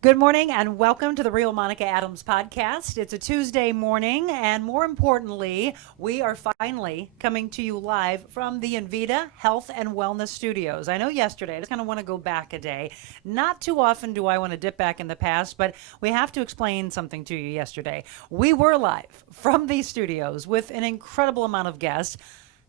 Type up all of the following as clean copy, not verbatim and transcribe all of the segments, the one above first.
Good morning and welcome to the Real Monica Adams podcast. It's a Tuesday morning, and more importantly, we are finally coming to you live from the Invita Health and Wellness Studios. I know yesterday, I just kind of want to go back a day. Not too often do I want to dip back in the past, but we have to explain something to you yesterday. We were live from these studios with an incredible amount of guests.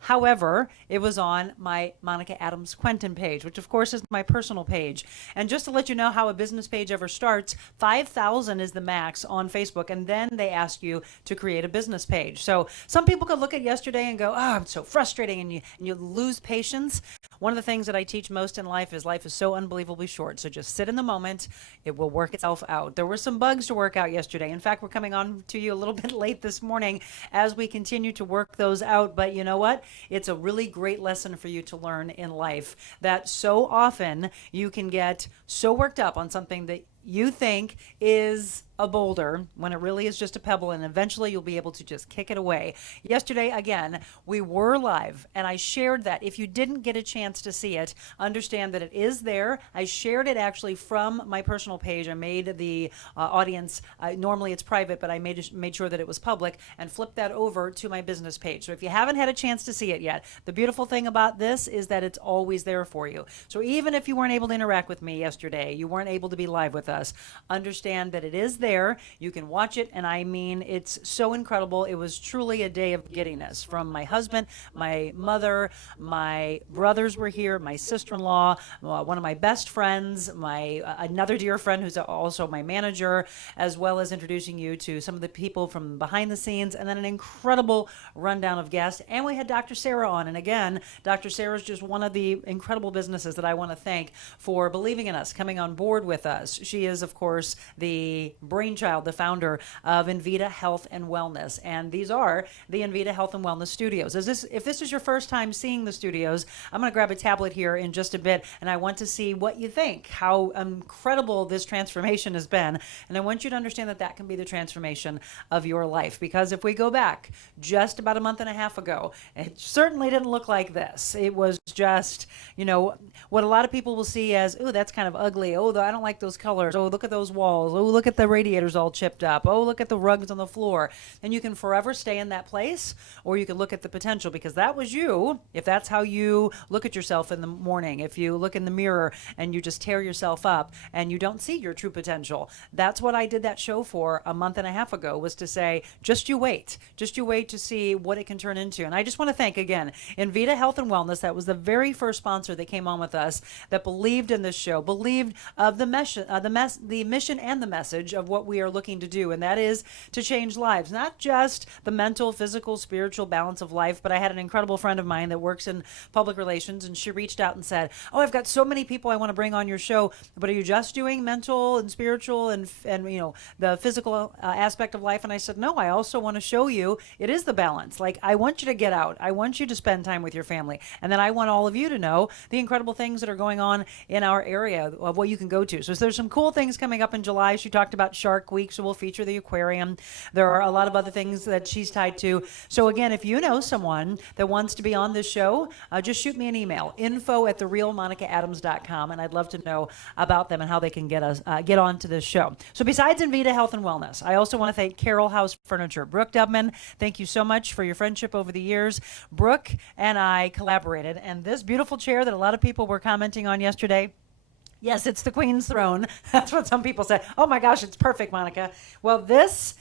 However, it was on my Monica Adams Quentin page, which of course is my personal page. And just to let you know how a business page ever starts, 5,000 is the max on Facebook, and then they ask you to create a business page. So some people could look at yesterday and go, "Oh, it's so frustrating," and you lose patience. One of the things that I teach most in life is so unbelievably short. So just sit in the moment. It will work itself out. There were some bugs to work out yesterday. In fact, we're coming on to you a little bit late this morning as we continue to work those out. But you know what? It's a really great lesson for you to learn in life that so often you can get so worked up on something that you think is a boulder when it really is just a pebble, and eventually you'll be able to just kick it away. Yesterday, again, we were live, and I shared that. If you didn't get a chance to see it, understand that it is there. I shared it actually from my personal page. I made the audience, normally it's private, but I made sure that it was public and flipped that over to my business page. So if you haven't had a chance to see it yet, the beautiful thing about this is that it's always there for you. So even if you weren't able to interact with me yesterday, you weren't able to be live with us, understand that it is there. You can watch it, and I mean, it's so incredible. It was truly a day of giddiness from my husband, my mother, my brothers were here, my sister-in-law, one of my best friends, my another dear friend who's also my manager, as well as introducing you to some of the people from behind the scenes, and then an incredible rundown of guests. And we had Dr. Sarah on, and again, Dr. Sarah is just one of the incredible businesses that I want to thank for believing in us, coming on board with us. She is, of course, the brainchild, the founder of Invita Health and Wellness. And these are the Invita Health and Wellness Studios. If this is your first time seeing the studios, I'm going to grab a tablet here in just a bit, and I want to see what you think, how incredible this transformation has been. And I want you to understand that that can be the transformation of your life. Because if we go back just about a month and a half ago, it certainly didn't look like this. It was just, what a lot of people will see as, "Oh, that's kind of ugly. Oh, I don't like those colors. Oh, look at those walls. Oh, look at the radiators all chipped up. Oh, look at the rugs on the floor." And you can forever stay in that place, or you can look at the potential, because that was you. If that's how you look at yourself in the morning, if you look in the mirror and you just tear yourself up and you don't see your true potential, that's what I did that show for a month and a half ago, was to say, just you wait to see what it can turn into. And I just want to thank again Invita Health and Wellness. That was the very first sponsor that came on with us, that believed in this show, believed of the mission, the mission and the message of what we are looking to do, and that is to change lives, not just the mental, physical, spiritual balance of life. But I had an incredible friend of mine that works in public relations, and she reached out and said, "Oh, I've got so many people I want to bring on your show, but are you just doing mental and spiritual and the physical aspect of life?" And I said, "No, I also want to show you it is the balance. Like, I want you to get out. I want you to spend time with your family. And then I want all of you to know the incredible things that are going on in our area of what you can go to." So there's some cool things coming up in July. She talked about Shark Week, so we'll feature the aquarium. There are a lot of other things that she's tied to. So again, if you know someone that wants to be on this show, just shoot me an email, info@therealmonicaadams.com, and I'd love to know about them and how they can get on to this show. So besides Invita Health and Wellness, I also want to thank Carroll House Furniture. Brooke Dubman, thank you so much for your friendship over the years. Brooke and I collaborated, and this beautiful chair that a lot of people were commenting on yesterday, yes, it's the Queen's throne. That's what some people said. "Oh my gosh, it's perfect, Monica." Well, this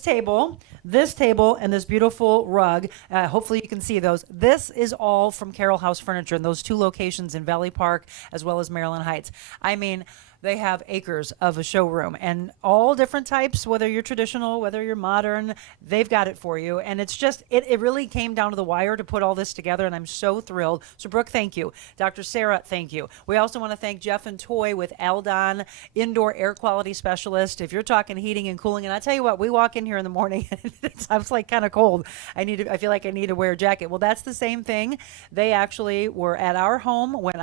table, and this beautiful rug, hopefully you can see those. This is all from Carroll House Furniture in those two locations in Valley Park as well as Maryland Heights. I mean, they have acres of a showroom, and all different types, whether you're traditional, whether you're modern, they've got it for you. And it's just, it really came down to the wire to put all this together, and I'm so thrilled. So Brooke, thank you. Dr. Sarah, thank you. We also want to thank Jeff and Toy with Aldon, Indoor Air Quality Specialist. If you're talking heating and cooling, and I tell you what, we walk in here in the morning, and it's like kind of cold. I feel like I need to wear a jacket. Well, that's the same thing. They actually were at our home when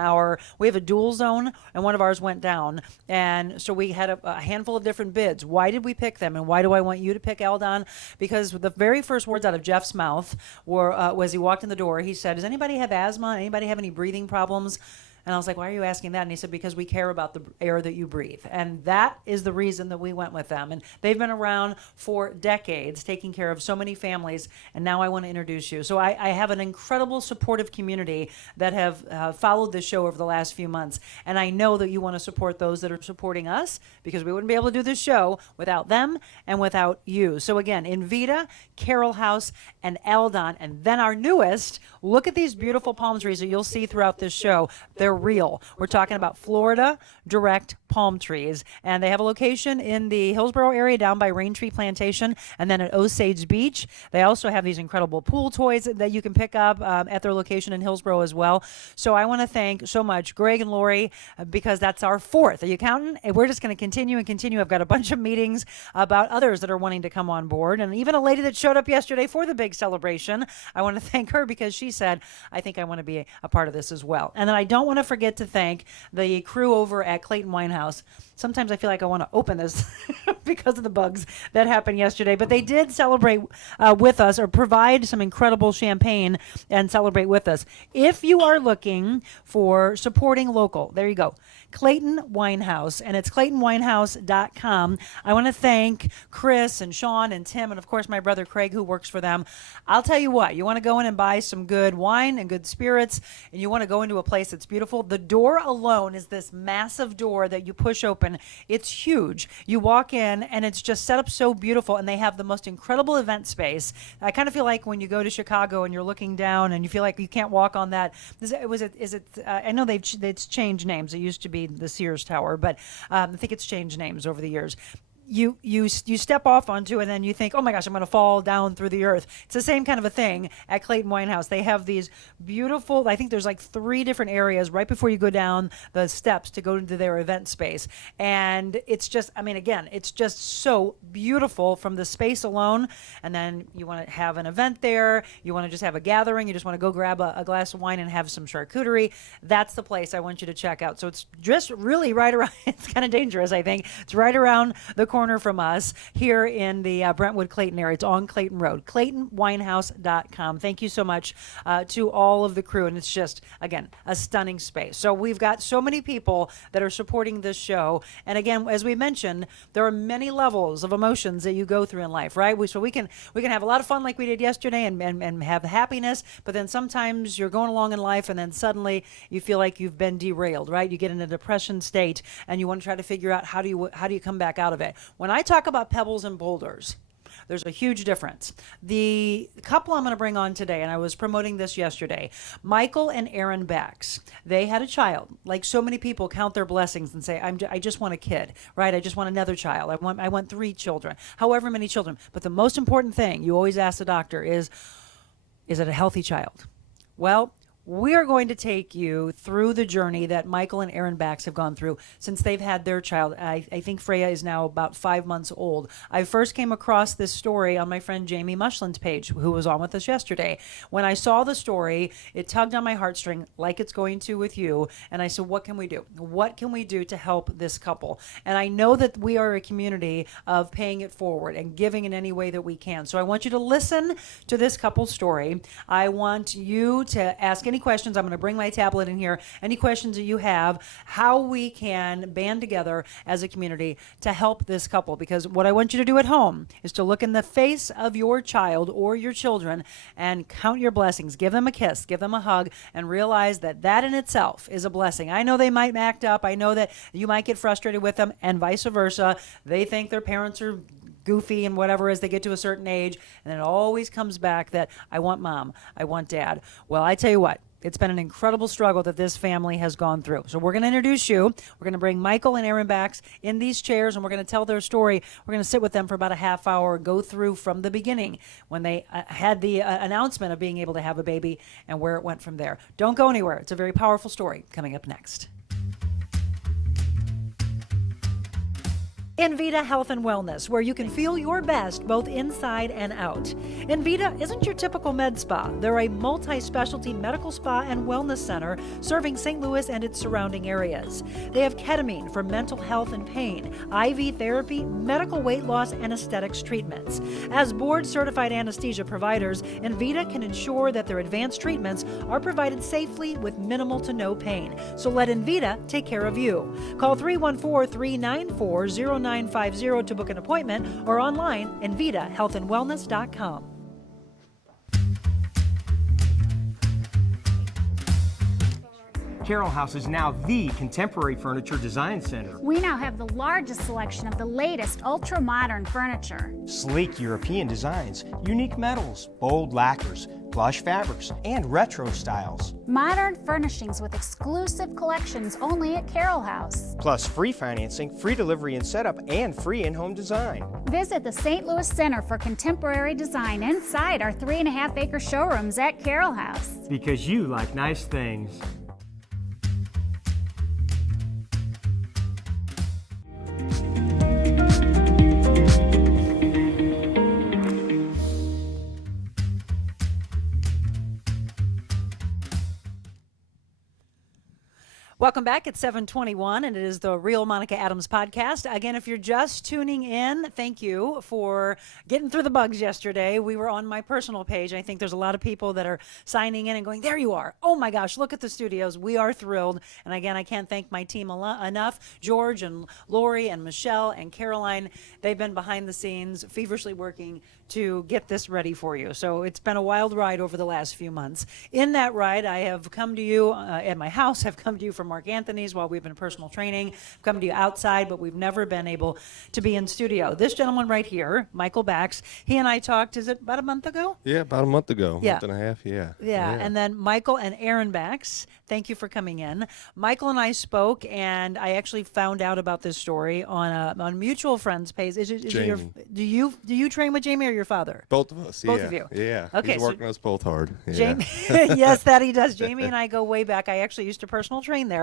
we have a dual zone, and one of ours went down. And so we had a handful of different bids. Why did we pick them? And why do I want you to pick Aldon? Because the very first words out of Jeff's mouth were, as he walked in the door, he said, "Does anybody have asthma? Anybody have any breathing problems?" And I was like, why are you asking that? And he said, because we care about the air that you breathe. And that is the reason that we went with them. And they've been around for decades, taking care of so many families. And now I want to introduce you. So I have an incredible supportive community that have followed this show over the last few months. And I know that you want to support those that are supporting us, because we wouldn't be able to do this show without them and without you. So again, Invita, Carroll House, and Eldon. And then our newest, look at these beautiful palm trees that you'll see throughout this show. They're real. We're talking about Florida Direct palm trees. And they have a location in the Hillsborough area down by Raintree Plantation and then at Osage Beach. They also have these incredible pool toys that you can pick up at their location in Hillsborough as well. So I want to thank so much Greg and Lori, because that's our fourth. Are you counting? And we're just going to continue and continue. I've got a bunch of meetings about others that are wanting to come on board. And even a lady that showed up yesterday for the big celebration, I want to thank her because she said, I think I want to be a part of this as well. And then I don't want to forget to thank the crew over at Clayton Winehouse. Sometimes I feel like I want to open this because of the bugs that happened yesterday. But they did celebrate with us, or provide some incredible champagne and celebrate with us. If you are looking for supporting local, there you go. Clayton Winehouse, and it's ClaytonWinehouse.com. I want to thank Chris and Sean and Tim, and of course my brother Craig, who works for them. I'll tell you what, you want to go in and buy some good wine and good spirits, and you want to go into a place that's beautiful. The door alone is this massive door that you push open. It's huge. You walk in, and it's just set up so beautiful, and they have the most incredible event space. I kind of feel like when you go to Chicago and you're looking down and you feel like you can't walk on that. I know it's changed names. It used to be the Sears Tower, but I think it's changed names over the years. You step off onto, and then you think, oh my gosh, I'm going to fall down through the earth. It's the same kind of a thing at Clayton Winehouse. They have these beautiful, I think there's like 3 different areas right before you go down the steps to go into their event space. And it's just, I mean, again, it's just so beautiful from the space alone. And then you want to have an event there. You want to just have a gathering. You just want to go grab a glass of wine and have some charcuterie. That's the place I want you to check out. So it's just really right around, it's kind of dangerous, I think. It's right around the corner from us here in the Brentwood Clayton area. It's on Clayton Road. ClaytonWinehouse.com. Thank you so much to all of the crew, and it's just, again, a stunning space. So we've got so many people that are supporting this show, and again, as we mentioned, there are many levels of emotions that you go through in life, right? So we can have a lot of fun like we did yesterday and have happiness, but then sometimes you're going along in life and then suddenly you feel like you've been derailed, right? You get in a depression state and you want to try to figure out how do you come back out of it. When I talk about pebbles and boulders, there's a huge difference. The couple I'm going to bring on today, and I was promoting this yesterday, Michael and Erin Bax, they had a child. Like so many people count their blessings and say, I just want a kid, right? I just want another child. I want 3 children, however many children. But the most important thing you always ask the doctor is it a healthy child? Well, we are going to take you through the journey that Michael and Erin Bax have gone through since they've had their child. I think Freya is now about 5 months old. I first came across this story on my friend Jamie Mushlin's page, who was on with us yesterday. When I saw the story, it tugged on my heartstring like it's going to with you. And I said, what can we do? What can we do to help this couple? And I know that we are a community of paying it forward and giving in any way that we can. So I want you to listen to this couple's story. I want you to ask any questions. I'm going to bring my tablet in here. Any questions that you have, how we can band together as a community to help this couple. Because what I want you to do at home is to look in the face of your child or your children and count your blessings. Give them a kiss, give them a hug, and realize that that in itself is a blessing. I know they might act up. I know that you might get frustrated with them, and vice versa. They think their parents are goofy and whatever as they get to a certain age, and then it always comes back that I want mom, I want dad. Well, I tell you what, it's been an incredible struggle that this family has gone through. So we're going to introduce you. We're going to bring Michael and Erin Bax in these chairs, and we're going to tell their story. We're going to sit with them for about a half hour, go through from the beginning when they had the announcement of being able to have a baby and where it went from there. Don't go anywhere. It's a very powerful story coming up next. Envita Health and Wellness, where you can feel your best both inside and out. Envita isn't your typical med spa. They're a multi-specialty medical spa and wellness center serving St. Louis and its surrounding areas. They have ketamine for mental health and pain, IV therapy, medical weight loss, and aesthetics treatments. As board-certified anesthesia providers, Envita can ensure that their advanced treatments are provided safely with minimal to no pain. So let Envita take care of you. Call 314-394-0950 to book an appointment or online envitahealthandwellness.com. Carroll House is now the contemporary furniture design center. We now have the largest selection of the latest ultra-modern furniture. Sleek European designs, unique metals, bold lacquers, plush fabrics, and retro styles. Modern furnishings with exclusive collections only at Carroll House. Plus free financing, free delivery and setup, and free in-home design. Visit the St. Louis Center for Contemporary Design inside our 3.5-acre showrooms at Carroll House. Because you like nice things. Welcome back. It's 7:21, and it is the Real Monica Adams podcast. Again, if you're just tuning in, thank you for getting through the bugs yesterday. We were on my personal page. I think there's a lot of people that are signing in and going, there you are. Oh, my gosh, look at the studios. We are thrilled. And again, I can't thank my team enough. George and Lori and Michelle and Caroline, they've been behind the scenes, feverishly working to get this ready for you. So it's been a wild ride over the last few months. In that ride, I have come to you at my house. I've come to you from Mark Anthony's while we've been personal training. I've come to you outside, but we've never been able to be in studio. This gentleman right here, Michael Bax, he and I talked, is it about a month ago? Yeah, about a month ago. Yeah. Month and a half, yeah. Yeah, and then Michael and Aaron Bax, thank you for coming in. Michael and I spoke, and I actually found out about this story on mutual friends page. Is it your, do you train with Jamie or your father? Both of us, yeah. Both of you. Yeah. Okay, He's so working us both hard. Yeah. Jamie, yes, that he does. Jamie and I go way back. I actually used to personal train there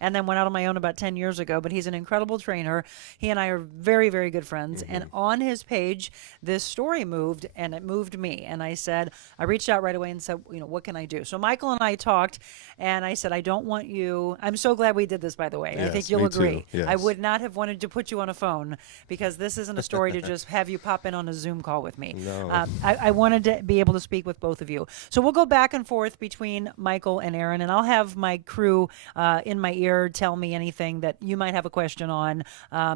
and then went out on my own about 10 years ago, but he's an incredible trainer. He and I are very, very good friends. And on his page, this story moved, and it moved me. And I reached out right away and said, what can I do? So Michael and I talked, and I said, I don't want you, I'm so glad we did this, by the way. Yes, I think you'll me too. agree. Yes. I would not have wanted to put you on a phone because this isn't a story to just have you pop in on a Zoom call with me. No. I wanted to be able to speak with both of you. So we'll go back and forth between Michael and Aaron, and I'll have my crew in my ear tell me anything that you might have a question on,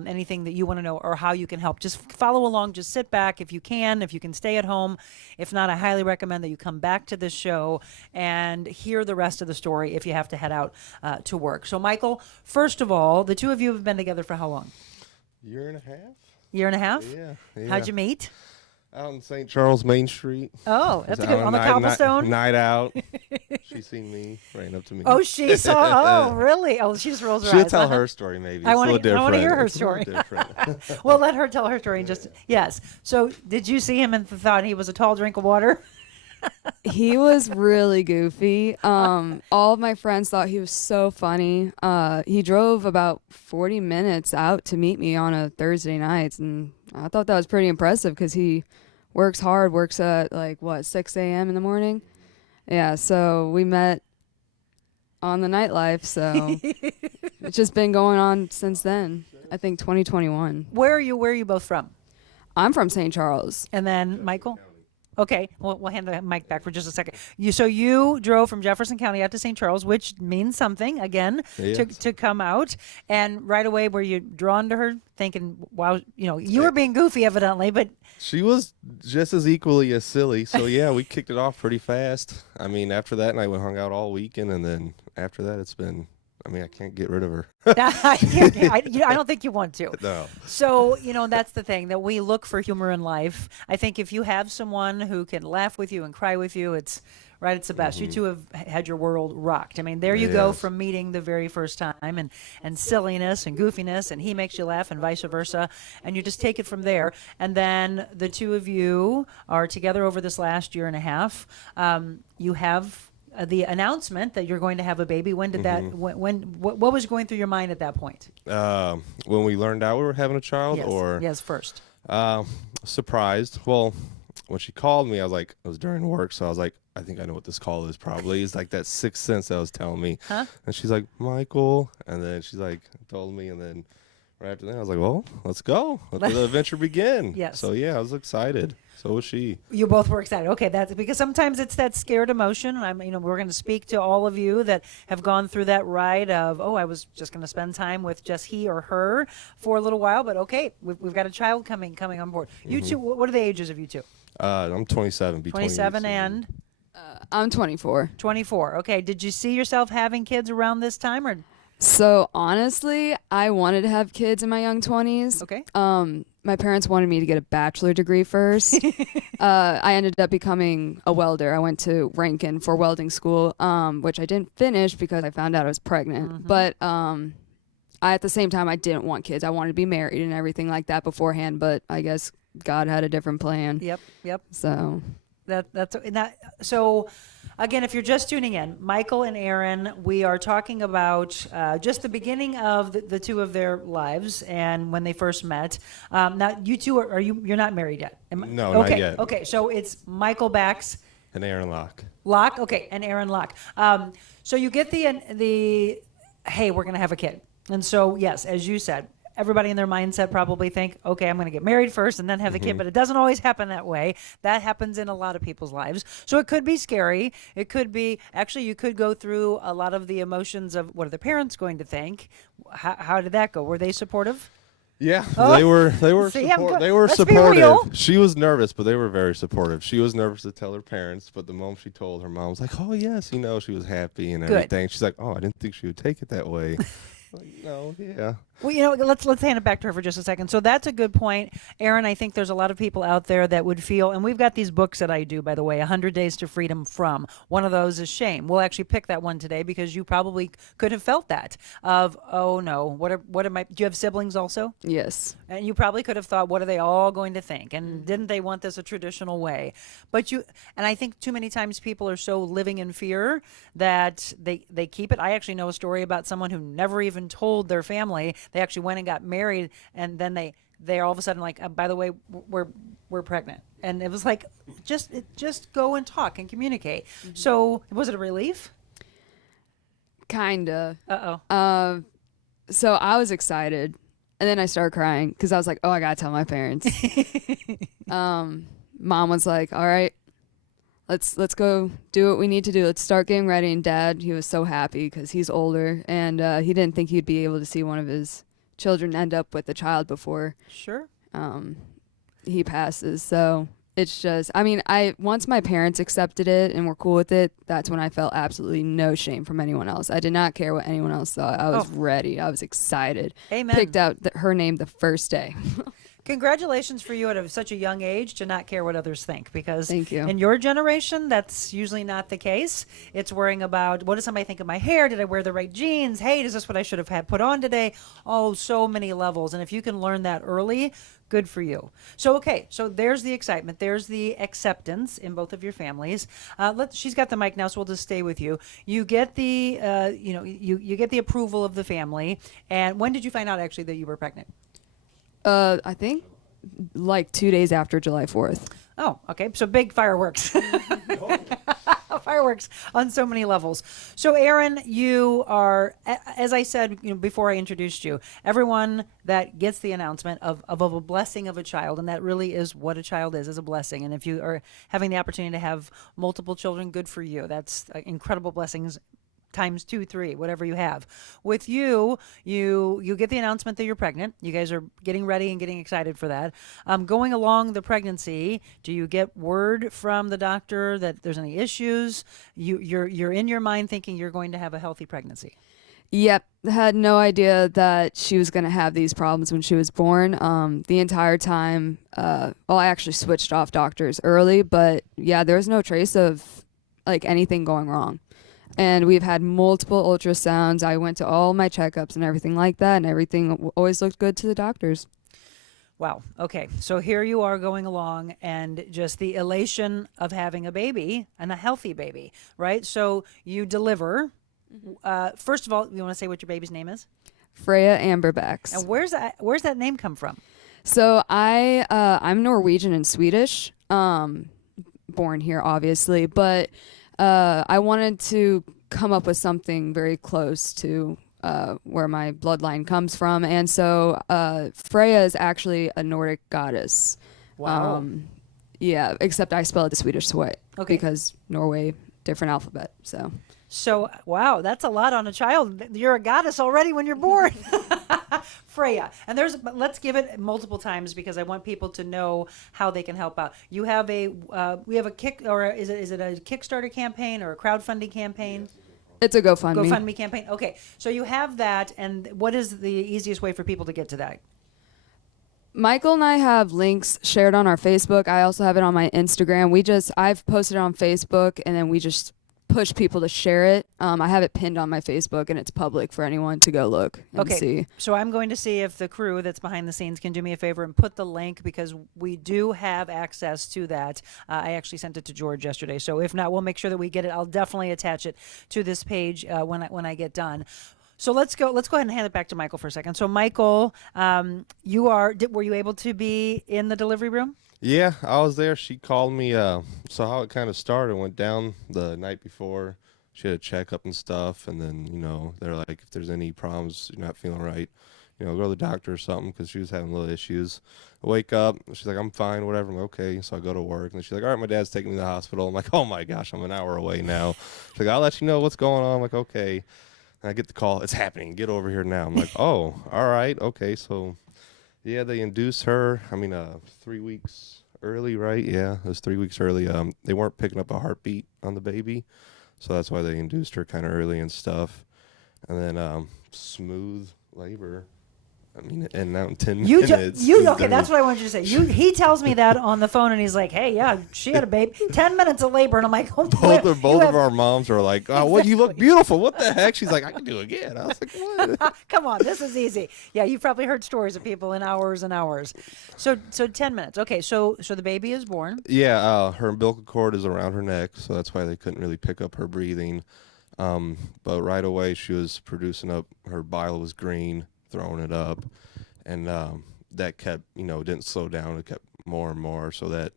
anything that you want to know or how you can help. Just follow along. Just sit back if you can stay at home. If not, I highly recommend that you come back to this show and hear the rest of the story if you have to head out to work. So Michael, first of all, the two of you have been together for how long? Year and a half? Year and a half? Yeah. How'd you meet? Out on St. Charles Main Street. Oh, that's a Just good out on the cobblestone. Night out. She seen me, ran up to me. Oh, she saw. Oh, really? Oh, she just rolls her eyes. She'll tell Uh-huh. her story maybe. I want to hear her It's a little story. different. Well, let her tell her story. And just yes. So, did you see him and thought he was a tall drink of water? He was really goofy. All of my friends thought he was so funny. He drove about 40 minutes out to meet me on a Thursday night, and I thought that was pretty impressive because he works hard, works at 6 a.m. in the morning. Yeah, so we met on the nightlife, so it's just been going on since then. I think 2021. Where are you both from? I'm from St. Charles. And then Michael? Okay, we'll hand the mic back for just a second. You drove from Jefferson County out to St. Charles, which means something, again, Yes. to come out. And right away, were you drawn to her, thinking, wow, you were being goofy, evidently, but... She was just as equally as silly. So, yeah, we kicked it off pretty fast. I mean, after that night, we hung out all weekend. And then after that, it's been... I can't get rid of her. I don't think you want to. No. So, that's the thing, that we look for humor in life. I think if you have someone who can laugh with you and cry with you, it's the best. You two have had your world rocked. I mean, there you go Yes. from meeting the very first time and silliness and goofiness, and he makes you laugh and vice versa. And you just take it from there. And then the two of you are together over this last year and a half. You have the announcement that you're going to have a baby. When did that? What was going through your mind at that point? When we learned out we were having a child, Yes. or Yes, first. surprised. Well, when she called me, I was like, it was during work, so I was like, I think I know what this call is probably. It's like that sixth sense that was telling me. Huh? And she's like, Michael. And then she's like, told me. And then right after that, I was like, well, let's go. Let the adventure begin. Yes. So, yeah, I was excited. So was she. You both were excited. Okay, that's because sometimes it's that scared emotion. We're going to speak to all of you that have gone through that ride of, oh, I was just going to spend time with just he or her for a little while, but okay, we've got a child coming on board. You two, what are the ages of you two? I'm 27. Be 27 28 soon. and I'm 24. 24. Okay, did you see yourself having kids around this time, or So honestly, I wanted to have kids in my young 20s. okay? My parents wanted me to get a bachelor degree first. I ended up becoming a welder. I went to Rankin for welding school, which I didn't finish because I found out I was pregnant. But at the same time, I didn't want kids. I wanted to be married and everything like that beforehand. But I guess God had a different plan. Yep. So So, again, if you're just tuning in, Michael and Aaron, we are talking about just the beginning of the two of their lives and when they first met. Now, you two you're not married yet? No, not okay, yet. Okay, so it's Michael Bax, And Aaron Locke. Locke, okay, and Aaron Locke. So you get the hey, we're gonna have a kid, and so yes, as you said. Everybody in their mindset probably think, okay, I'm going to get married first and then have the kid, but it doesn't always happen that way. That happens in a lot of people's lives. So it could be scary. It could be, actually, you could go through a lot of the emotions of what are the parents going to think? How did that go? Were they supportive? Yeah, Oh. they were See, I'm good. they were Let's be real. supportive. She was nervous, but they were very supportive. She was nervous to tell her parents, but the moment she told her mom was like, "Oh yes," she was happy and Good. everything. She's like, "Oh, I didn't think she would take it that way." Like, no, yeah. Well, let's hand it back to her for just a second. So that's a good point, Aaron. I think there's a lot of people out there that would feel, and we've got these books that I do, by the way, 100 Days to Freedom From. One of those is shame. We'll actually pick that one today because you probably could have felt that of, oh no, what am I? Do you have siblings also? yes. And you probably could have thought, what are they all going to think? And didn't they want this a traditional way? And I think too many times people are so living in fear that they keep it. I actually know a story about someone who never even told their family. They actually went and got married, and then they're all of a sudden like, by the way, we're pregnant. And it was like, just go and talk and communicate. So was it a relief? Kinda. Uh-oh. So I was excited, and then I started crying because I was like, "Oh, I gotta tell my parents." Mom was like, "All right, let's go do what we need to do. Let's start getting ready." And Dad, he was so happy because he's older, and he didn't think he'd be able to see one of his children end up with a child before Sure. he passes. So it's just, once my parents accepted it and were cool with it, that's when I felt absolutely no shame from anyone else. I did not care what anyone else thought. I was ready. I was excited. Amen. Picked out her name the first day. Congratulations for you at such a young age to not care what others think, because Thank you. in your generation, that's usually not the case. It's worrying about, what does somebody think of my hair? Did I wear the right jeans? Hey, is this what I should have had put on today? Oh, so many levels. And if you can learn that early, good for you. So, okay, so there's the excitement. There's the acceptance in both of your families. She's got the mic now, so we'll just stay with you. You get the, you get the approval of the family. And when did you find out actually that you were pregnant? I think like 2 days after July 4th. Oh, okay. So big fireworks. Fireworks on so many levels. So, Aaron, you are, as I said before I introduced you, everyone that gets the announcement of a blessing of a child, and that really is what a child is a blessing. And if you are having the opportunity to have multiple children, good for you. That's incredible blessings. Times 2, 3, whatever you have. With you get the announcement that you're pregnant. You guys are getting ready and getting excited for that. Going along the pregnancy, do you get word from the doctor that there's any issues? You're in your mind thinking you're going to have a healthy pregnancy. Yep. Had no idea that she was going to have these problems when she was born. The entire time, I actually switched off doctors early, but yeah, there was no trace of like anything going wrong. And we've had multiple ultrasounds. I went to all my checkups and everything like that, and everything always looked good to the doctors. Wow. Okay. So here you are going along and just the elation of having a baby and a healthy baby, right? So you deliver. First of all, you want to say what your baby's name is? Freya Amberbecks. And where's that name come from? So I'm Norwegian and Swedish, born here obviously, but I wanted to come up with something very close to where my bloodline comes from, and so Freya is actually a Nordic goddess. Wow. Yeah, except I spell it the Swedish way Okay. because Norway, different alphabet. So, wow, that's a lot on a child. You're a goddess already when you're born. Freya. And let's give it multiple times because I want people to know how they can help out. You have we have a is it a Kickstarter campaign or a crowdfunding campaign? It's a GoFundMe. GoFundMe campaign. Okay. So you have that. And what is the easiest way for people to get to that? Michael and I have links shared on our Facebook. I also have it on my Instagram. I've posted it on Facebook, and then we just push people to share it. I have it pinned on my Facebook, and it's public for anyone to go look and see. So I'm going to see if the crew that's behind the scenes can do me a favor and put the link, because we do have access to that. I actually sent it to George yesterday. So if not, we'll make sure that we get it. I'll definitely attach it to this page when I get done. So let's go ahead and hand it back to Michael for a second. So Michael, were you able to be in the delivery room? Yeah, I was there. She called me. So how it kind of started, went down the night before. She had a checkup and stuff, and then they're like, if there's any problems, you're not feeling right, go to the doctor or something, because she was having little issues. I wake up, she's like, I'm fine, whatever. I'm like, okay. So I go to work, and she's like, all right, my dad's taking me to the hospital. I'm like, oh my gosh, I'm an hour away now. She's like, I'll let you know what's going on. I'm like, okay. And I get the call, it's happening. Get over here now. I'm like, oh, all right, okay. So yeah, they induced her. 3 weeks early, right? Yeah, it was 3 weeks early. They weren't picking up a heartbeat on the baby, so that's why they induced her kind of early and stuff. And then smooth labor. And now in 10 minutes. Okay, that's what I wanted you to say. He tells me that on the phone, and he's like, hey, yeah, she had a baby. 10 minutes of labor, and I'm like, oh, both of our moms are like, oh, well, you look beautiful. What the heck? She's like, I can do it again. I was like, what? Come on, this is easy. Yeah, you've probably heard stories of people in hours and hours. So 10 minutes. Okay, so the baby is born. Yeah, her umbilical cord is around her neck, so that's why they couldn't really pick up her breathing. But right away, she was producing up, her bile was green, throwing it up, and that kept, didn't slow down. It kept more and more, so that,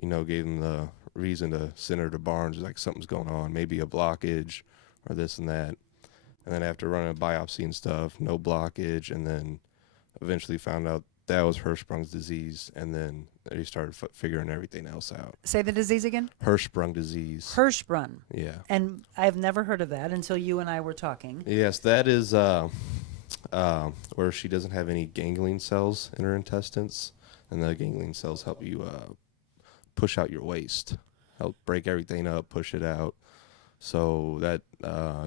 gave them the reason to send her to Barnes, like something's going on, maybe a blockage or this and that. And then after running a biopsy and stuff, no blockage, and then eventually found out that was Hirschsprung's disease, and then they started figuring everything else out. Say the disease again? Hirschsprung disease. Hirschsprung. Yeah. And I've never heard of that until you and I were talking. Yes, that is where she doesn't have any ganglion cells in her intestines, and the ganglion cells help you push out your waste, help break everything up, push it out, so that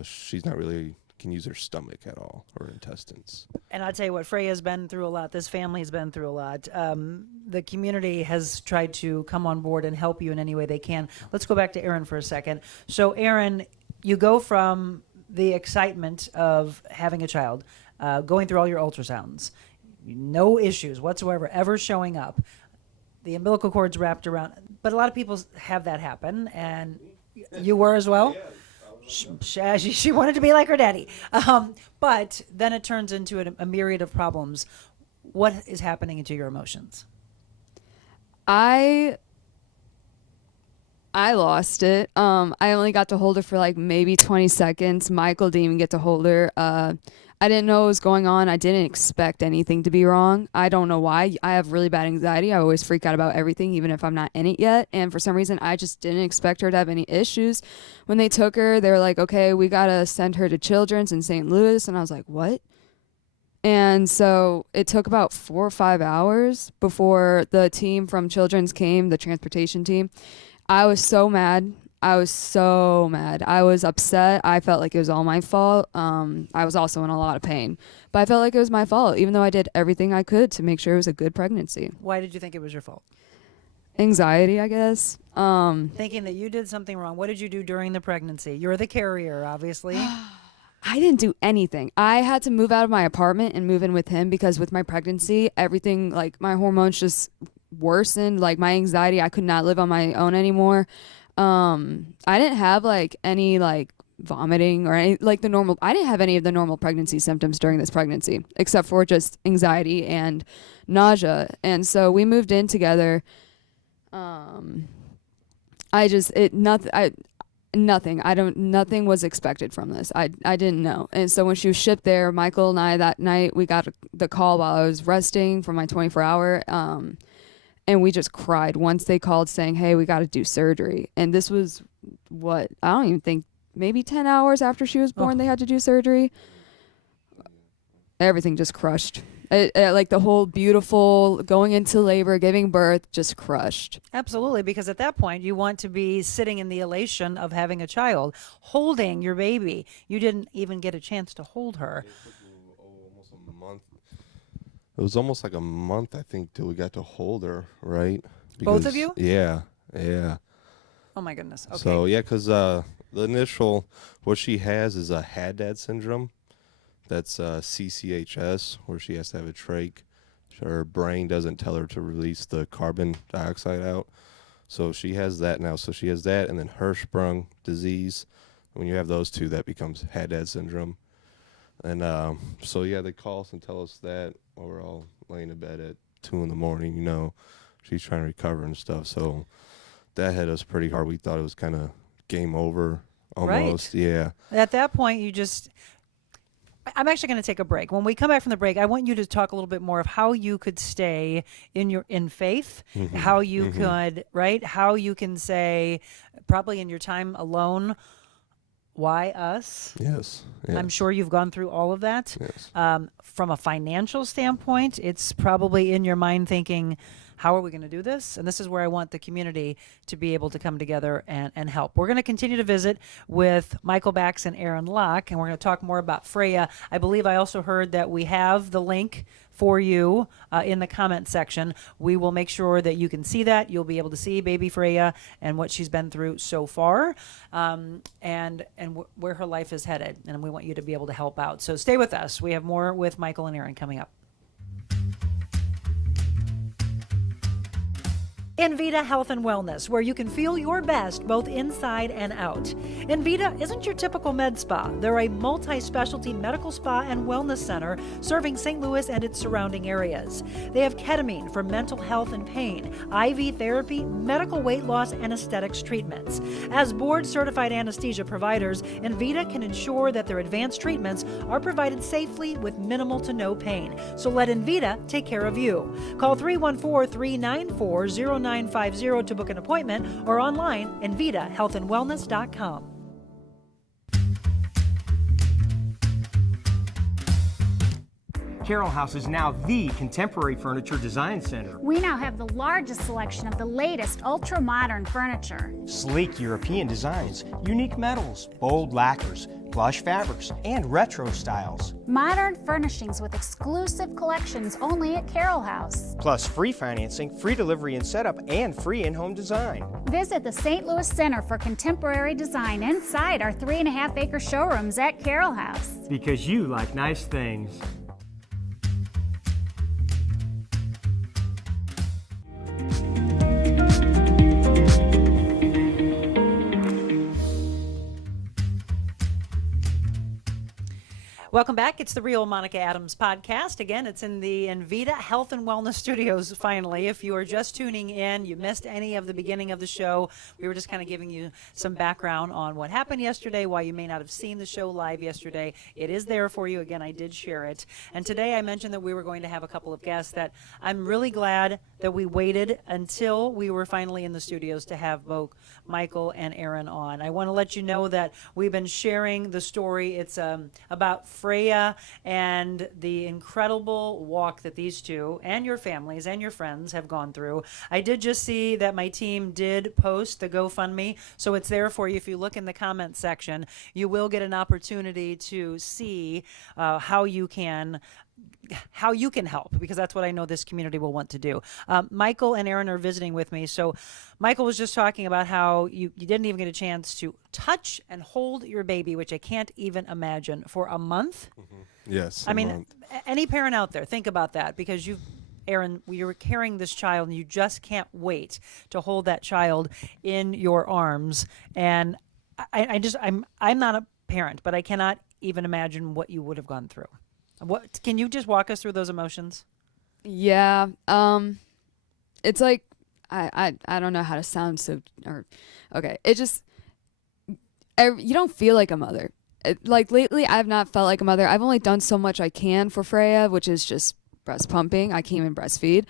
she's not really can use her stomach at all, or intestines. And I'll tell you what, Freya's been through a lot. This family's been through a lot. The community has tried to come on board and help you in any way they can. Let's go back to Aaron for a second. So Aaron, you go from the excitement of having a child, going through all your ultrasounds, no issues whatsoever ever showing up. The umbilical cord's wrapped around, but a lot of people have that happen, and you were as well. She wanted to be like her daddy, but then it turns into a myriad of problems. What is happening to your emotions? I lost it. I only got to hold her for like maybe 20 seconds. Michael didn't even get to hold her. I didn't know what was going on. I didn't expect anything to be wrong. I don't know why. I have really bad anxiety. I always freak out about everything, even if I'm not in it yet. And for some reason, I just didn't expect her to have any issues. When they took her, they were like, okay, we got to send her to Children's in St. Louis. And I was like, what? And so it took about 4 or 5 hours before the team from Children's came, the transportation team. I was so mad. I was upset. I felt like it was all my fault. I was also in a lot of pain, but I felt like it was my fault, even though I did everything I could to make sure it was a good pregnancy. Why did you think it was your fault? Anxiety, I guess. Thinking that you did something wrong. What did you do during the pregnancy? You're the carrier, obviously. I didn't do anything. I had to move out of my apartment and move in with him because with my pregnancy, everything, like my hormones just worsened. Like my anxiety, I could not live on my own anymore. I didn't have like any like vomiting or any like the normal. I didn't have any of the normal pregnancy symptoms during this pregnancy, except for just anxiety and nausea. And so we moved in together. Nothing was expected from this. I didn't know. And so when she was shipped there, Michael and I that night, we got the call while I was resting from my 24-hour, and we just cried once they called saying, hey, we got to do surgery. And this was I don't even think, maybe 10 hours after she was born, they had to do surgery. Everything just crushed. Like the whole beautiful going into labor, giving birth, just crushed. Absolutely, because at that point you want to be sitting in the elation of having a child, holding your baby. You didn't even get a chance to hold her. Almost a month. It was almost like a month, I think, till we got to hold her, right? Both of you? Yeah. Oh my goodness. Okay. So yeah, because the initial, what she has is a Haddad syndrome. That's CCHS, where she has to have a trach. Her brain doesn't tell her to release the carbon dioxide out. So she has that now. So she has that, and then Hirschsprung disease. When you have those two, that becomes Haddad syndrome. And so yeah, they call us and tell us that while we're all laying in bed at 2 a.m. You know, she's trying to recover and stuff. So that hit us pretty hard. We thought it was kind of game over almost. Right. Yeah. At that point, I'm actually going to take a break. When we come back from the break, I want you to talk a little bit more of how you could stay in faith, how you could, right? How you can say, probably in your time alone, why us? Yes. I'm sure you've gone through all of that. Yes. From a financial standpoint, it's probably in your mind thinking, how are we going to do this? And this is where I want the community to be able to come together and help. We're going to continue to visit with Michael Bax and Aaron Locke, and we're going to talk more about Freya. I believe I also heard that we have the link for you in the comment section. We will make sure that you can see that. You'll be able to see baby Freya and what she's been through so far, and where her life is headed. And we want you to be able to help out. So stay with us. We have more with Michael and Aaron coming up. Envita Health and Wellness, where you can feel your best both inside and out. Envita isn't your typical med spa. They're a multi-specialty medical spa and wellness center serving St. Louis and its surrounding areas. They have ketamine for mental health and pain, IV therapy, medical weight loss, and aesthetics treatments. As board-certified anesthesia providers, Envita can ensure that their advanced treatments are provided safely with minimal to no pain. So let Envita take care of you. Call 314-394-0950 to book an appointment or online envitahealthandwellness.com. Carroll House is now the contemporary furniture design center. We now have the largest selection of the latest ultra-modern furniture. Sleek European designs, unique metals, bold lacquers, plush fabrics, and retro styles. Modern furnishings with exclusive collections only at Carroll House. Plus free financing, free delivery and setup, and free in-home design. Visit the St. Louis Center for Contemporary Design inside our 3.5-acre showrooms at Carroll House. Because you like nice things. Welcome back. It's the Real Monica Adams podcast. Again, it's in the Envita Health and Wellness Studios, finally. If you are just tuning in, you missed any of the beginning of the show, we were just kind of giving you some background on what happened yesterday, why you may not have seen the show live yesterday. It is there for you. Again, I did share it. And today I mentioned that we were going to have a couple of guests that I'm really glad that we waited until we were finally in the studios to have both Michael and Aaron on. I want to let you know that we've been sharing the story. It's about Freya and the incredible walk that these two and your families and your friends have gone through. I did just see that my team did post the GoFundMe, so it's there for you. If you look in the comments section, you will get an opportunity to see how you can how you can help, because that's what I know this community will want to do. Michael and Aaron are visiting with me. So Michael was just talking about how you didn't even get a chance to touch and hold your baby, which I can't even imagine, for a month. Yes. I a mean, month. any parent out there, think about that, because Aaron, you're carrying this child and you just can't wait to hold that child in your arms. And I'm not a parent, but I cannot even imagine what you would have gone through. What can you just walk us through those emotions? Yeah. It's like I don't know how to sound so okay. It just you don't feel like a mother. Like lately, I've not felt like a mother. I've only done so much I can for Freya, which is just breast pumping. I can't even breastfeed.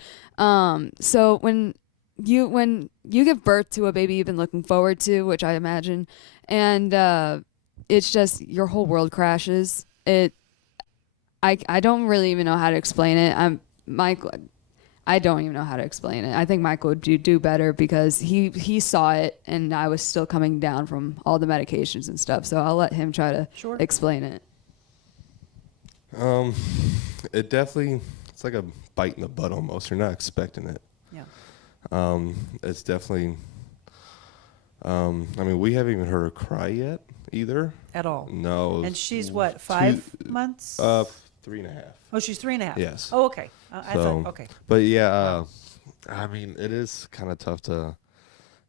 So when you give birth to a baby you've been looking forward to, which I imagine, and it's just your whole world crashes. I don't really even know how to explain it. Michael. I don't even know how to explain it. I think Michael would do better because he saw it, and I was still coming down from all the medications and stuff. So I'll let him try to explain it. It definitely, it's like a bite in the butt almost. You're not expecting it. Yeah. It's definitely. I mean, we haven't even heard her cry yet either. At all. No. And she's what, 5 months? 3.5. Oh, she's 3.5. Yes. Oh, okay. I thought, okay. But yeah, I mean, it is kind of tough to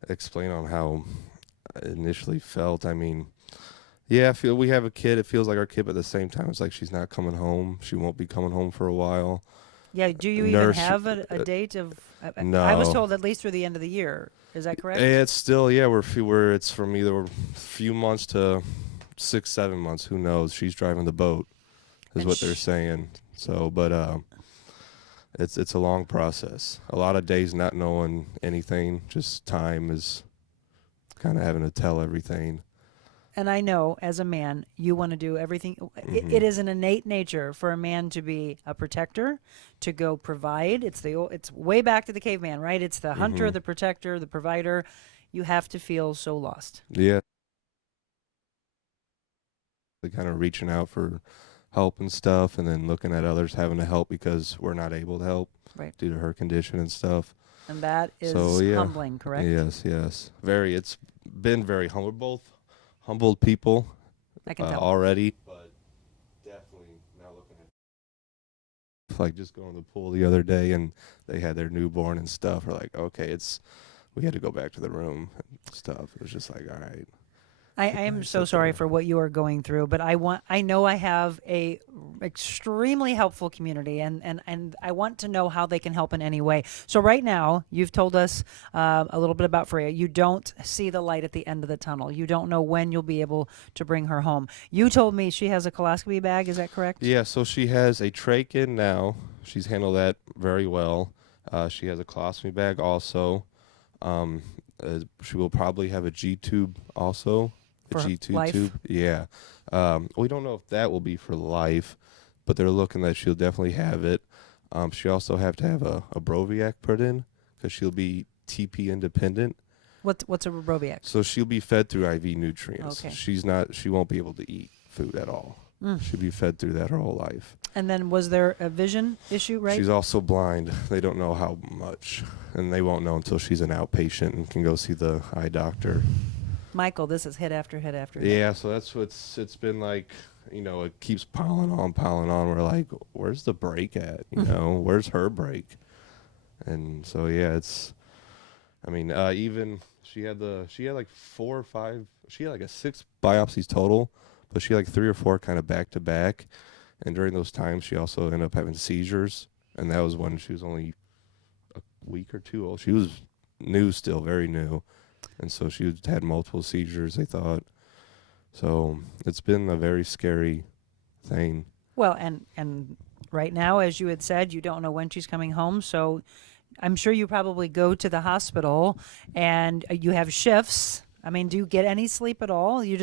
explain on how I initially felt. I mean, yeah, I feel we have a kid. It feels like our kid, but at the same time, it's like she's not coming home. She won't be coming home for a while. Yeah. Do you even have a date of? No. I was told at least through the end of the year. Is that correct? It's still, yeah, it's from either a few months to 6-7 months. Who knows? She's driving the boat, is And what they're saying. So, but it's a long process. A lot of days not knowing anything. Just time is kind of having to tell everything. And I know, as a man, you want to do everything. It is an innate nature for a man to be a protector, to go provide. It's way back to the caveman, right? It's the hunter, the protector, the provider. You have to feel so lost. Yeah. They're kind of reaching out for help and stuff, and then looking at others having to help because we're not able to help due to her condition and stuff. And that is humbling, correct? Yes. It's been very humbled people I can tell. already, but definitely now looking at like just going to the pool the other day and they had their newborn and stuff. We're like, okay, we had to go back to the room and stuff. It was just like, all right. I am so sorry for what you are going through, but I know I have a extremely helpful community, and I want to know how they can help in any way. So right now, you've told us a little bit about Freya. You don't see the light at the end of the tunnel. You don't know when you'll be able to bring her home. You told me she has a colostomy bag. Is that correct? Yeah, so she has a trach in now. She's handled that very well. She has a colostomy bag also. She will probably have a G-tube also. For G-tube life? tube. Yeah. We don't know if that will be for life, but they're looking that she'll definitely have it. She also have to have a Broviac put in because she'll be TP independent. What's a Broviac? So she'll be fed through IV nutrients. Okay. She won't be able to eat food at all. She'll be fed through that her whole life. And then was there a vision issue, right? She's also blind. They don't know how much, and they won't know until she's an outpatient and can go see the eye doctor. Michael, this is hit after hit after hit. Yeah, so that's it's been like, it keeps piling on. We're like, where's the break at? Where's her break? And so yeah, even she had like 4 or 5. She had like 6 biopsies total, but she had like 3 or 4 kind of back to back. And during those times, she also ended up having seizures, and that was when she was only a week or 2 old. She was new still, very new. And so she had multiple seizures, they thought. So it's been a very scary thing. Well, and right now, as you had said, you don't know when she's coming home. So I'm sure you probably go to the hospital and you have shifts. I mean, do you get any sleep at all? You're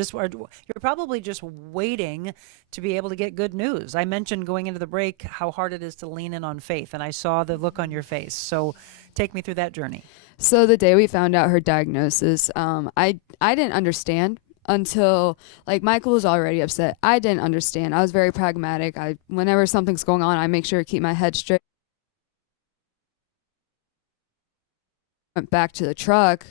probably just waiting to be able to get good news. I mentioned going into the break how hard it is to lean in on faith, and I saw the look on your face. So take me through that journey. So the day we found out her diagnosis, I didn't understand. until like Michael was already upset. I didn't understand. I was very pragmatic. Whenever something's going on, I make sure to keep my head straight. Went back to the truck.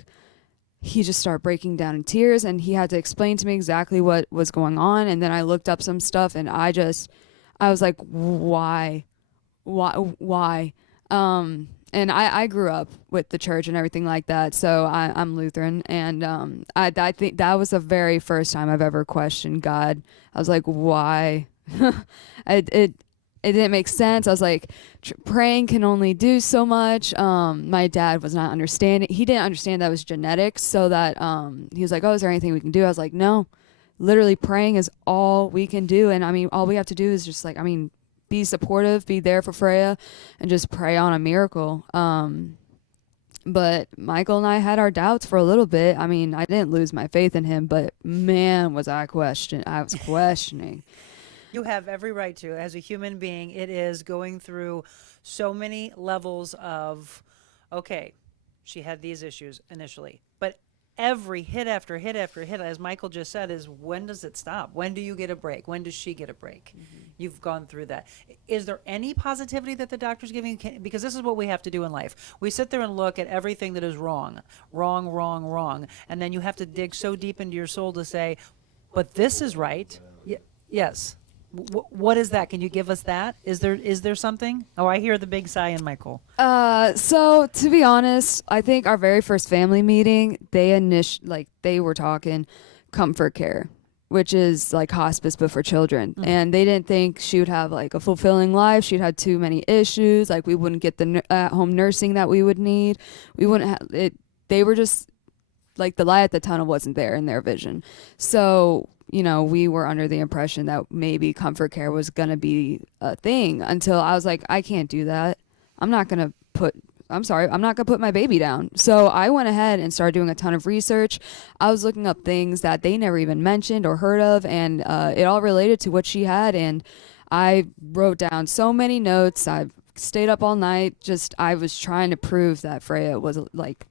He just started breaking down in tears, and he had to explain to me exactly what was going on. And then I looked up some stuff, and I was like, why? And I grew up with the church and everything like that, so I'm Lutheran, and I think that was the very first time I've ever questioned God. I was like, why? It didn't make sense. I was like, praying can only do so much. My dad was not understanding. He didn't understand that it was genetics, so that he was like, oh, is there anything we can do? I was like, no. Literally, praying is all we can do. And, I mean, all we have to do is just, like, I mean, be supportive, be there for Freya, and just pray on a miracle. But Michael and I had our doubts for a little bit. I mean, I didn't lose my faith in him, but, man, was I was questioning. You have every right to. As a human being, it is going through so many levels of, okay, she had these issues initially, but every hit after hit after hit, as Michael just said, is when does it stop? When do you get a break? When does she get a break? You've gone through that. Is there any positivity that the doctor's giving you? Because this is what we have to do in life. We sit there and look at everything that is wrong, and then you have to dig so deep into your soul to say, but this is right. Yes. What is that? Can you give us that? Is there something? Oh, I hear the big sigh in Michael. So to be honest, I think our very first family meeting, they were talking comfort care, which is like hospice but for children. And they didn't think she would have like a fulfilling life. She'd had too many issues. Like we wouldn't get the at-home nursing that we would need. We wouldn't have it. They were just like the light at the tunnel wasn't there in their vision. So we were under the impression that maybe comfort care was going to be a thing until I was like, I can't do that. I'm not going to put my baby down. So I went ahead and started doing a ton of research. I was looking up things that they never even mentioned or heard of, and it all related to what she had. And I wrote down so many notes. I stayed up all night. I was trying to prove that Freya was like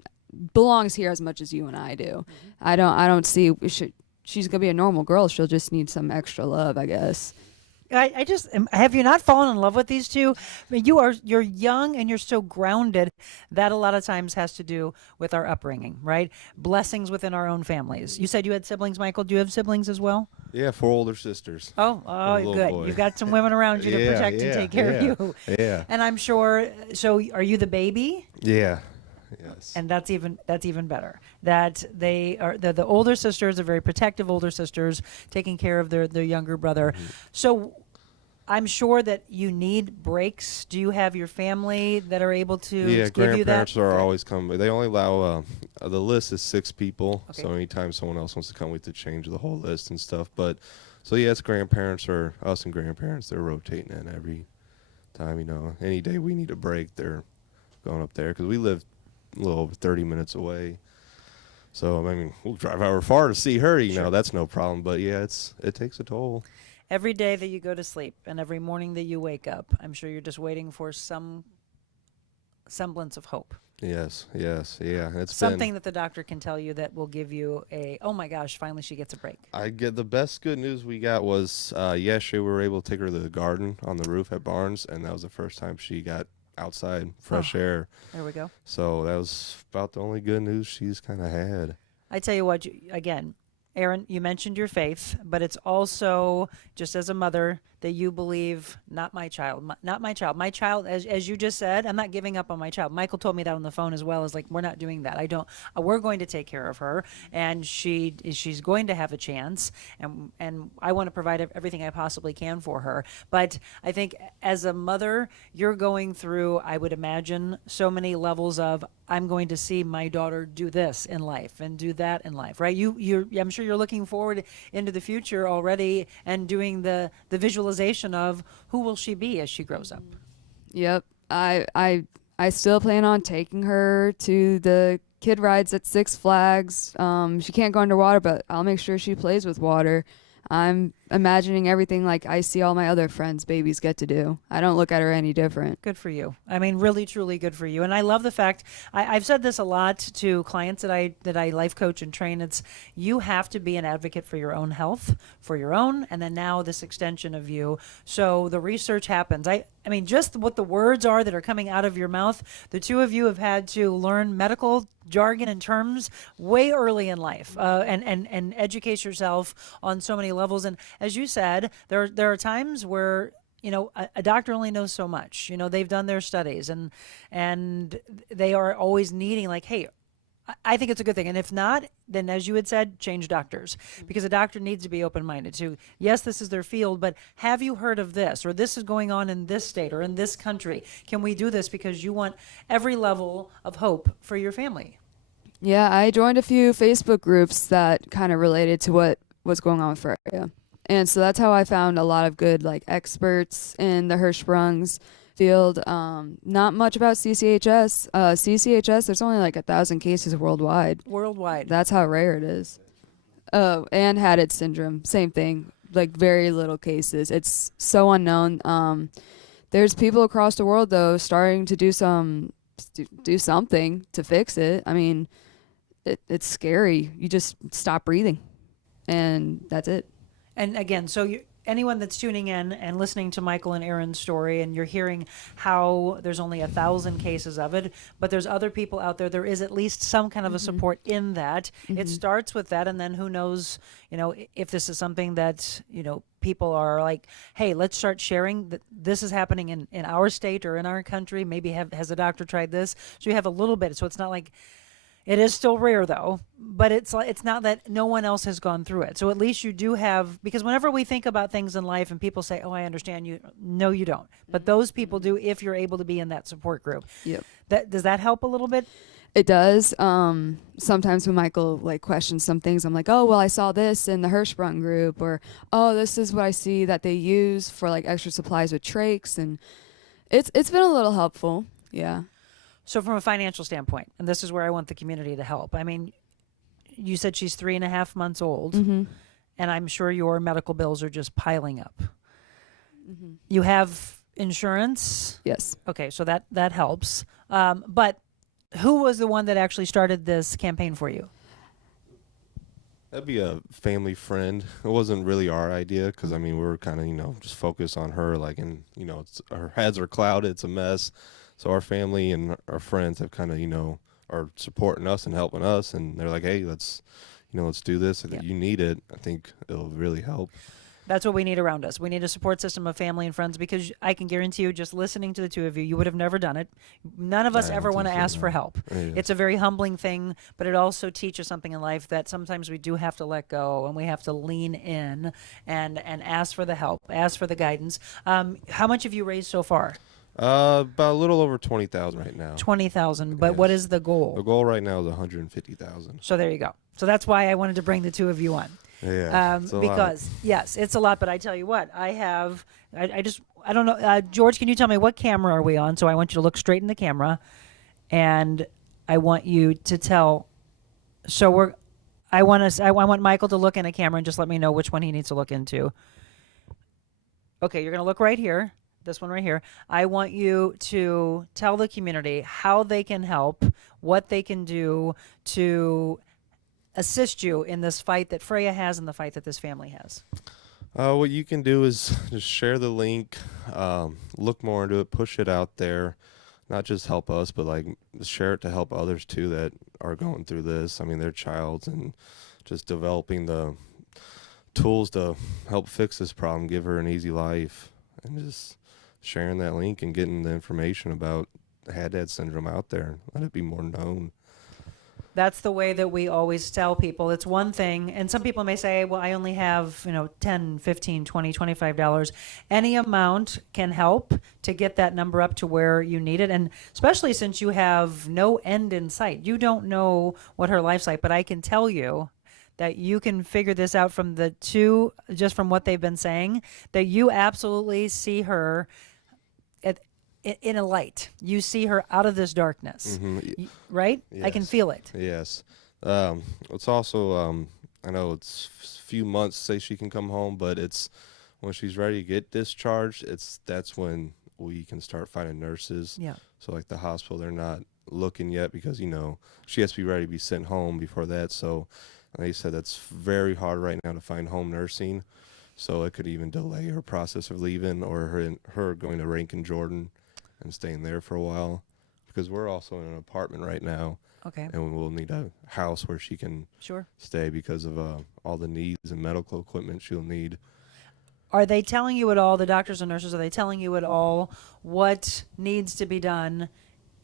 belongs here as much as you and I do. I don't see she's going to be a normal girl. She'll just need some extra love, I guess. I just have you not fallen in love with these two? I mean, you're young and you're so grounded. That a lot of times has to do with our upbringing, right? Blessings within our own families. You said you had siblings, Michael. Do you have siblings as well? Yeah, 4 older sisters. Oh, good. Boy. You've got some women around you to protect and take care of you. Yeah. And I'm sure. So, are you the baby? Yeah. Yes. And that's even better. That they are the older sisters are very protective older sisters, taking care of their younger brother. So I'm sure that you need breaks. Do you have your family that are able to give you that? Grandparents are always coming. They only allow the list is 6 people. Okay. So anytime someone else wants to come, we have to change the whole list and stuff. But so it's grandparents or us and grandparents. They're rotating in every time. Any day we need a break, they're going up there because we live a little over 30 minutes away. So, I mean, we'll drive however far to see her, Sure. that's no problem. But, it takes a toll. Every day that you go to sleep and every morning that you wake up, I'm sure you're just waiting for some semblance of hope. Yes, yeah. It's something that the doctor can tell you that will give you oh my gosh, finally she gets a break. The best good news we got was yesterday we were able to take her to the garden on the roof at Barnes, and that was the first time she got outside, fresh air. There we go. So that was about the only good news she's kind of had. I tell you what, again, Aaron, you mentioned your faith, but it's also, just as a mother, that you believe, not my child. My child, as you just said, I'm not giving up on my child. Michael told me that on the phone as well, is like, we're not doing that. We're going to take care of her, and she's going to have a chance, and I want to provide everything I possibly can for her. But I think as a mother, you're going through, I would imagine, so many levels of, I'm going to see my daughter do this in life and do that in life, right? I'm sure you're looking forward into the future already and doing the visualization of who will she be as she grows up. Yep. I still plan on taking her to the kid rides at Six Flags. She can't go underwater, but I'll make sure she plays with water. I'm imagining everything like I see all my other friends' babies get to do. I don't look at her any different. Good for you. I mean, really, truly good for you. And I love the fact I've said this a lot to clients that I life coach and train. It's you have to be an advocate for your own health, for your own, and then now this extension of you. So the research happens. I mean, just what the words are that are coming out of your mouth. The two of you have had to learn medical jargon and terms way early in life, and educate yourself on so many levels. And as you said, there are times where a doctor only knows so much. They've done their studies and they are always needing like, hey, I think it's a good thing. And if not, then as you had said, change doctors, because a doctor needs to be open-minded to, yes, this is their field, but have you heard of this, or this is going on in this state or in this country? Can we do this? Because you want every level of hope for your family. Yeah, I joined a few Facebook groups that kind of related to what was going on with Freya. And so that's how I found a lot of good like experts in the Hirschsprung's field. Not much about CCHS. CCHS, there's only like 1,000 cases worldwide. That's how rare it is. Oh, and Haddad syndrome, same thing. Like very little cases. It's so unknown. There's people across the world though starting to do something to fix it. I mean, it's scary. You just stop breathing, and that's it. And again, so anyone that's tuning in and listening to Michael and Erin's story, and you're hearing how there's only 1,000 cases of it, but there's other people out there. There is at least some kind of a support in that. It starts with that, and then who knows, if this is something that, people are like, hey, let's start sharing that this is happening in our state or in our country. Maybe has a doctor tried this? So you have a little bit. So it's not like, it is still rare though, but it's not that no one else has gone through it. So at least you do have, because whenever we think about things in life and people say, oh, I understand you. No, you don't. But those people do if you're able to be in that support group. Yep. Does that help a little bit? It does. Sometimes when Michael like questions some things, I'm like, oh, well, I saw this in the Hirschsprung group, or, oh, this is what I see that they use for like extra supplies with trachs. And it's been a little helpful. Yeah. So from a financial standpoint, and this is where I want the community to help. I mean, you said she's 3.5 months old, and I'm sure your medical bills are just piling up. You have insurance? Yes. Okay, so that helps. But who was the one that actually started this campaign for you? That'd be a family friend. It wasn't really our idea because, we were kind of, just focused on her. Like, and, her heads are clouded. It's a mess. So our family and our friends have kind of, are supporting us and helping us. And they're like, hey, let's do this. If you need it, I think it'll really help. That's what we need around us. We need a support system of family and friends, because I can guarantee you, just listening to the two of you, you would have never done it. None of us ever want to ask for help. Yeah. It's a very humbling thing, but it also teaches something in life that sometimes we do have to let go, and we have to lean in and ask for the help, ask for the guidance. How much have you raised so far? About a little over 20,000 right now. 20,000. But what is the goal? The goal right now is 150,000. So there you go. So that's why I wanted to bring the two of you on. Yeah. Because yes, it's a lot. But I tell you what, I don't know. George, can you tell me what camera are we on? So I want you to look straight in the camera, and I want you to tell. So I want Michael to look in a camera and just let me know which one he needs to look into. Okay, you're gonna look right here. This one right here. I want you to tell the community how they can help, what they can do to assist you in this fight that Freya has and the fight that this family has. What you can do is just share the link, look more into it, push it out there, not just help us, but like share it to help others too that are going through this. They're childs, and just developing the tools to help fix this problem, give her an easy life, and just sharing that link and getting the information about Haddad syndrome out there, let it be more known. That's the way that we always tell people. It's one thing, and some people may say, well, I only have, $10, $15, $20, $25. Any amount can help to get that number up to where you need it, and especially since you have no end in sight. You don't know what her life's like, but I can tell you that you can figure this out from the two, just from what they've been saying, that you absolutely see her in a light. You see her out of this darkness, right? Yes. I can feel it. Yes. It's also, I know it's few months say she can come home, but it's when she's ready to get discharged, that's when we can start finding nurses. Yeah. So like the hospital, they're not looking yet because, she has to be ready to be sent home before that. So they said that's very hard right now to find home nursing. So it could even delay her process of leaving or her going to Rankin Jordan and staying there for a while, because we're also in an apartment right now. Okay. And we'll need a house where she can Sure. stay because of all the needs and medical equipment she'll need. Are they telling you at all, the doctors and nurses, are they telling you at all what needs to be done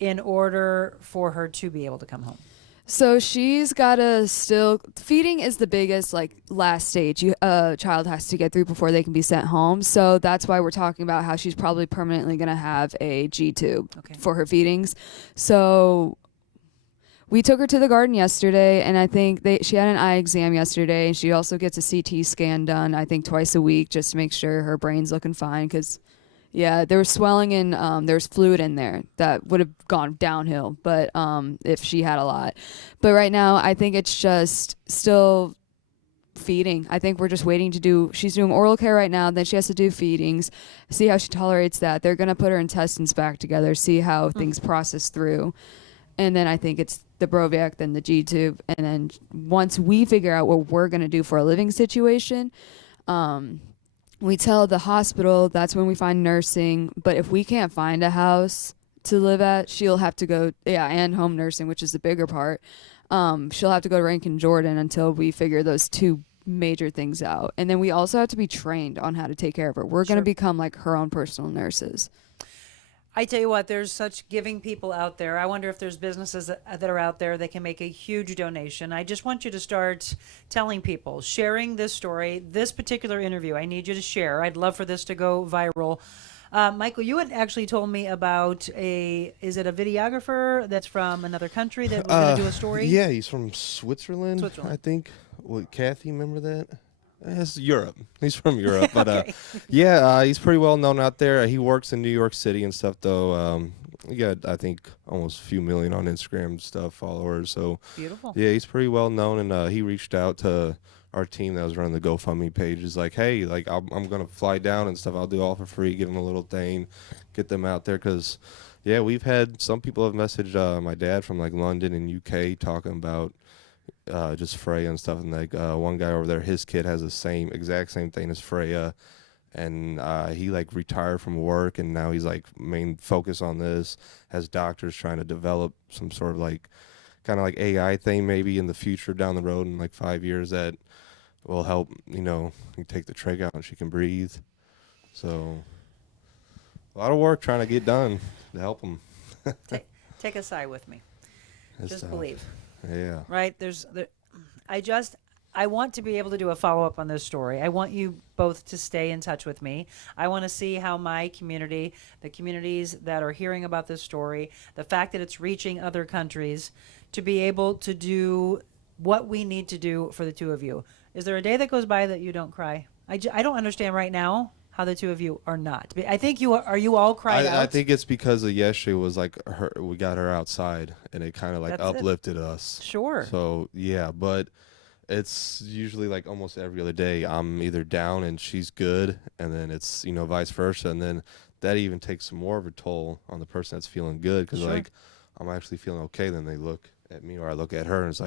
in order for her to be able to come home? So she's gotta still, feeding is the biggest last stage a child has to get through before they can be sent home. So that's why we're talking about how she's probably permanently gonna have a G tube for her feedings. So we took her to the garden yesterday, and I think she had an eye exam yesterday, and she also gets a CT scan done, I think, twice a week just to make sure her brain's looking fine, because there was swelling and there's fluid in there that would have gone downhill, but if she had a lot. But right now, I think it's just still feeding. I think we're just waiting she's doing oral care right now, then she has to do feedings, see how she tolerates that. They're going to put her intestines back together, see how things process through. And then I think it's the Broviac, then the G-tube. And then once we figure out what we're going to do for a living situation, we tell the hospital, that's when we find nursing. But if we can't find a house to live at, she'll have to go, and home nursing, which is the bigger part. She'll have to go to Rankin Jordan until we figure those two major things out. And then we also have to be trained on how to take care of her. We're going to become like her own personal nurses. I tell you what, there's such giving people out there. I wonder if there's businesses that are out there that can make a huge donation. I just want you to start telling people, sharing this story, this particular interview. I need you to share. I'd love for this to go viral. Michael, you had actually told me about is it a videographer that's from another country that was going to do a story? Yeah, he's from Switzerland. I think. Kathy, remember that? It's Europe. He's from Europe, but he's pretty well known out there. He works in New York City and stuff, though. He got, I think, almost a few million on Instagram and stuff, followers. So Beautiful. Yeah, he's pretty well known, and he reached out to our team that was running the GoFundMe page. Is like, hey, I'm gonna fly down and stuff. I'll do all for free. Give them a little thing, get them out there, because we've had some people have messaged my dad from London and UK talking about. Just Freya and stuff, and one guy over there, his kid has the exact same thing as Freya, and he retired from work, and now he's main focus on this. Has doctors trying to develop some sort of kind of AI thing maybe in the future down the road in 5 years that will help you take the trach out and she can breathe. So a lot of work trying to get done to help them. Take a sigh with me. Just believe. Yeah. Right? I want to be able to do a follow-up on this story. I want you both to stay in touch with me. I want to see how my community, the communities that are hearing about this story, the fact that it's reaching other countries, to be able to do what we need to do for the two of you. Is there a day that goes by that you don't cry? I don't understand right now how the two of you are not. I think you all cried out? I think it's because of yesterday was we got her outside and it kind of uplifted us. Sure. So yeah, but it's usually almost every other day I'm either down and she's good, and then it's vice versa, and then that even takes more of a toll on the person that's feeling good, because Sure. I'm actually feeling okay, then they look at me or I look at her and it's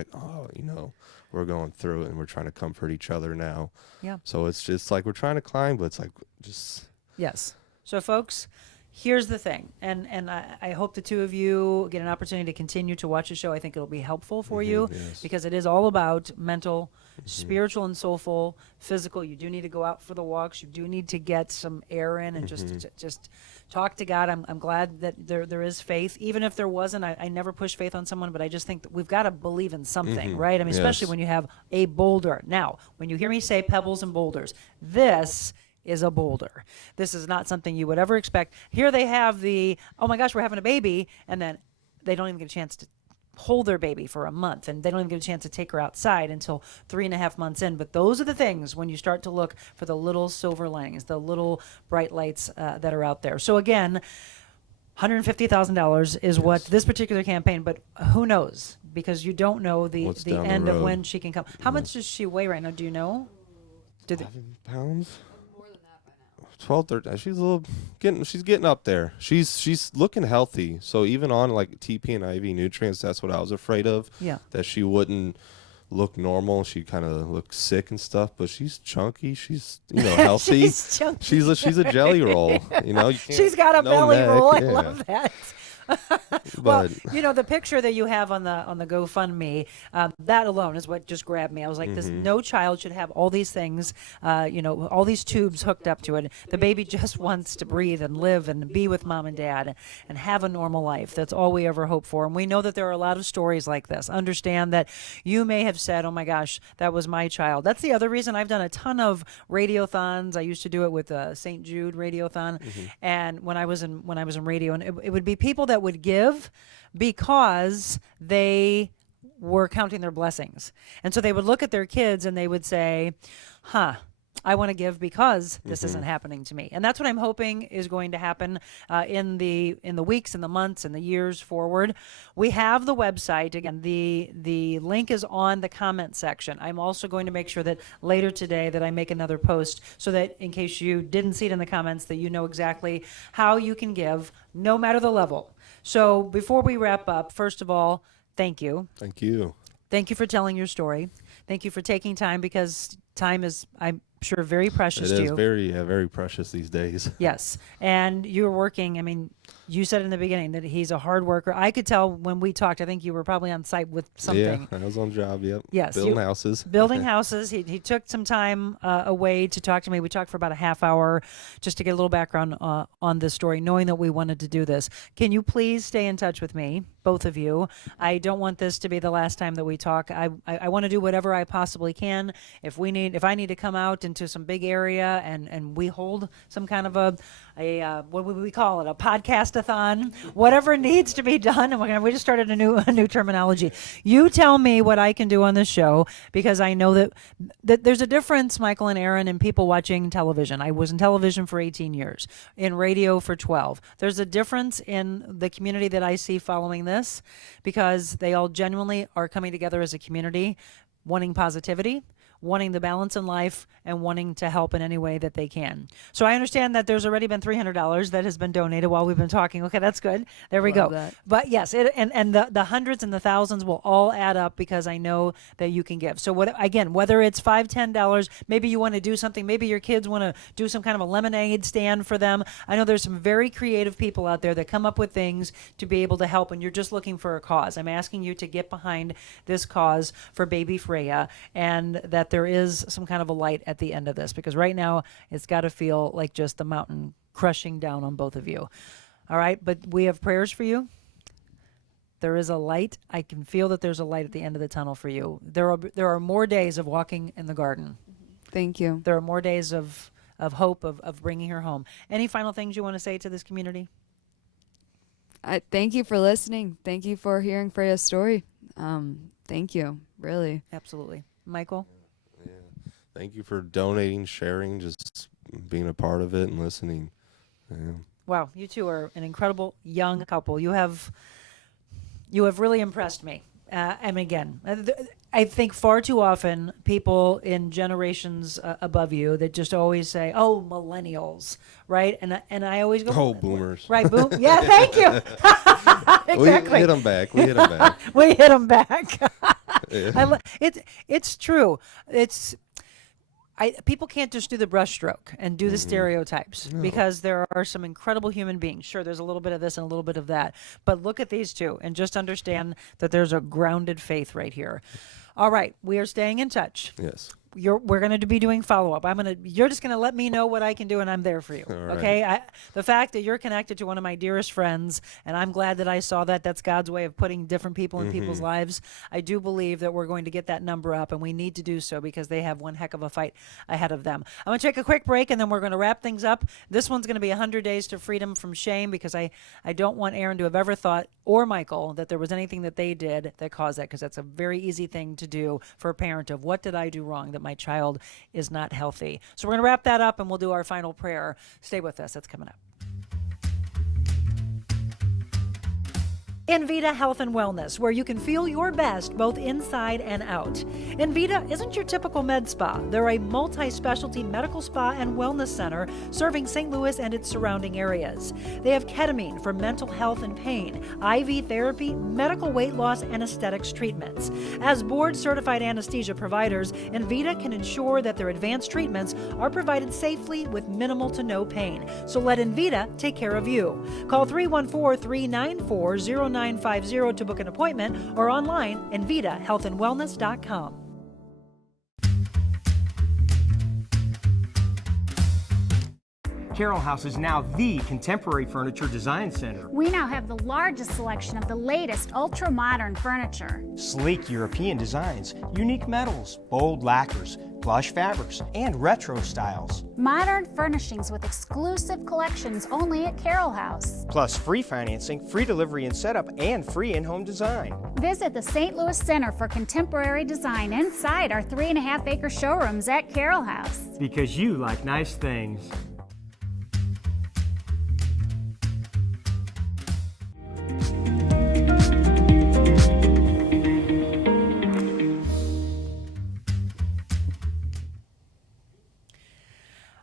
we're going through it and we're trying to comfort each other now. Yeah. So it's just we're trying to climb, but it's just. Yes. So, folks, here's the thing, and I hope the two of you get an opportunity to continue to watch the show. I think it'll be helpful for you, yes. because it is all about mental, spiritual and soulful, physical. You do need to go out for the walks. You do need to get some air in and just talk to God. I'm glad that there is faith. Even if there wasn't, I never push faith on someone, but I just think that we've got to believe in something, right? I mean, especially Yes. when you have a boulder. Now, when you hear me say pebbles and boulders, this is a boulder. This is not something you would ever expect. Here they have oh my gosh, we're having a baby, and then they don't even get a chance to hold their baby for a month, and they don't even get a chance to take her outside until 3.5 months in. But those are the things when you start to look for the little silver linings, the little bright lights that are out there. So again, $150,000 is what this particular campaign, but who knows? Because you don't know the What's down the end of road. when she can come. How much does she weigh right now? Do you know? Did they, 11 pounds. 12, 13. She's getting up there. She's looking healthy. So even on like TP and IV nutrients, that's what I was afraid of. Yeah. That she wouldn't look normal. She kind of look sick and stuff. But she's chunky. She's healthy. She's chunky. She's a jelly roll. You can't- She's got a no belly neck, roll. I yeah. love that. Well, But the picture that you have on the GoFundMe, that alone is what just grabbed me. I was like, this no child should have all these things, all these tubes hooked up to it. The baby just wants to breathe and live and be with mom and dad and have a normal life. That's all we ever hope for. And we know that there are a lot of stories like this. Understand that you may have said, oh my gosh, that was my child. That's the other reason I've done a ton of radiothons. I used to do it with St. Jude Radiothon, and when I was in radio, and it would be people that would give because they were counting their blessings. And so they would look at their kids and they would say, I want to give because this isn't happening to me. And that's what I'm hoping is going to happen in the weeks and the months and the years forward. We have the website. Again, the link is on the comment section. I'm also going to make sure that later today that I make another post so that in case you didn't see it in the comments, that you know exactly how you can give, no matter the level. So before we wrap up, first of all, thank you. thank you. Thank you for telling your story. Thank you for taking time, because time is, I'm sure, very precious It to is you. very precious these days. Yes. And you're working, I mean, you said in the beginning that he's a hard worker. I could tell when we talked, I think you were probably on site with something. Yeah, I was on job. Yep. Yes, Building you- houses. Building houses. He took some time away to talk to me. We talked for about a half hour just to get a little background on this story, knowing that we wanted to do this. Can you please stay in touch with me, both of you? I don't want this to be the last time that we talk. I want to do whatever I possibly can. If I need to come out into some big area and we hold some kind of a what would we call it? A podcast-a-thon, whatever needs to be done. And we just started a new terminology. You tell me what I can do on this show, because I know that there's a difference, Michael and Aaron, in people watching television. I was in television for 18 years, in radio for 12. There's a difference in the community that I see following this, because they all genuinely are coming together as a community, wanting positivity, wanting the balance in life, and wanting to help in any way that they can. So I understand that there's already been $300 that has been donated while we've been talking. Okay, that's good. There we Love go. that. But yes, and the hundreds and the thousands will all add up, because I know that you can give. So whether it's $5, $10, maybe you want to do something, maybe your kids want to do some kind of a lemonade stand for them. I know there's some very creative people out there that come up with things to be able to help, and you're just looking for a cause. I'm asking you to get behind this cause for baby Freya, and that there is some kind of a light at the end of this, because right now it's got to feel like just the mountain crushing down on both of you. All right, but we have prayers for you. There is a light. I can feel that there's a light at the end of the tunnel for you. There are more days of walking in the garden. Thank you. There are more days of hope, of bringing her home. Any final things you want to say to this community? I thank you for listening. Thank you for hearing Freya's story. Thank you, really. Absolutely. Michael? Thank you for donating, sharing, just being a part of it and listening. Yeah. Wow, you two are an incredible young couple. You have really impressed me. And again, I think far too often people in generations above you that just always say, "Oh, millennials," right? And I always go, Oh, boomers. right? Boom. Yeah, thank you. Exactly. We hit them back. We hit them back. We hit them back. Yeah. It's true. People can't just do the brushstroke and do the stereotypes, because there are some incredible human beings. Sure, there's a little bit of this and a little bit of that, but look at these two and just understand that there's a grounded faith right here. All right, we are staying in touch. Yes. We're going to be doing follow-up. You're just going to let me know what I can do, and I'm there for you. All right. Okay? The fact that you're connected to one of my dearest friends, and I'm glad that I saw that. That's God's way of putting different people in people's lives. I do believe that we're going to get that number up, and we need to do so, because they have one heck of a fight ahead of them. I'm going to take a quick break, and then we're going to wrap things up. This one's going to be 100 Days to Freedom from Shame, because I don't want Aaron to have ever thought, or Michael, that there was anything that they did that caused that, because that's a very easy thing to do for a parent of, what did I do wrong that my child is not healthy? So we're going to wrap that up, and we'll do our final prayer. Stay with us. That's coming up. Envita Health and Wellness, where you can feel your best both inside and out. Envita isn't your typical med spa. They're a multi-specialty medical spa and wellness center serving St. Louis and its surrounding areas. They have ketamine for mental health and pain, IV therapy, medical weight loss, and aesthetics treatments. As board-certified anesthesia providers, Envita can ensure that their advanced treatments are provided safely with minimal to no pain. So let Envita take care of you. Call 314-394-0950 to book an appointment or online envitahealthandwellness.com. Carroll House is now the contemporary furniture design center. We now have the largest selection of the latest ultra-modern furniture. Sleek European designs, unique metals, bold lacquers, plush fabrics, and retro styles. Modern furnishings with exclusive collections only at Carroll House. Plus free financing, free delivery and setup, and free in-home design. Visit the St. Louis Center for Contemporary Design inside our 3.5-acre showrooms at Carroll House. Because you like nice things.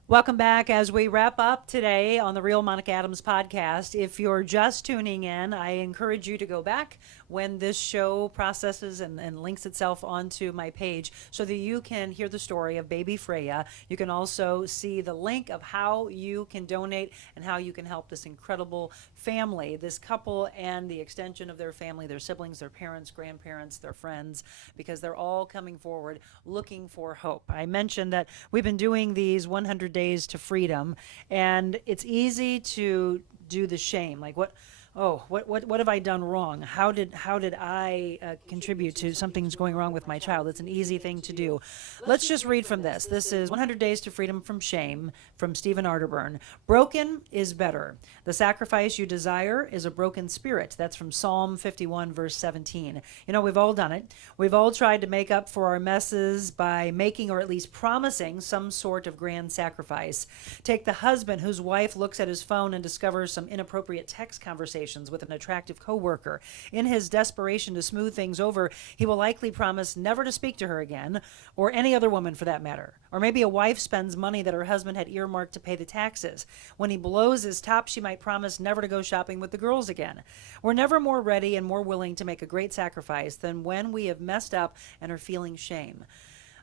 Welcome back as we wrap up today on the Real Monica Adams podcast. If you're just tuning in, I encourage you to go back when this show processes and links itself onto my page so that you can hear the story of baby Freya. You can also see the link of how you can donate and how you can help this incredible family, this couple and the extension of their family, their siblings, their parents, grandparents, their friends, because they're all coming forward looking for hope. I mentioned that we've been doing these 100 days to freedom, and it's easy to do the shame, like what have I done wrong? How did I contribute to something's going wrong with my child? It's an easy thing to do. Let's just read from this. This is 100 Days to Freedom from Shame from Stephen Arterburn. Broken is better. The sacrifice you desire is a broken spirit. That's from Psalm 51, verse 17. You know, we've all done it. We've all tried to make up for our messes by making or at least promising some sort of grand sacrifice. Take the husband whose wife looks at his phone and discovers some inappropriate text conversation with an attractive coworker. In his desperation to smooth things over, he will likely promise never to speak to her again, or any other woman for that matter. Or maybe a wife spends money that her husband had earmarked to pay the taxes. When he blows his top, she might promise never to go shopping with the girls again. We're never more ready and more willing to make a great sacrifice than when we have messed up and are feeling shame.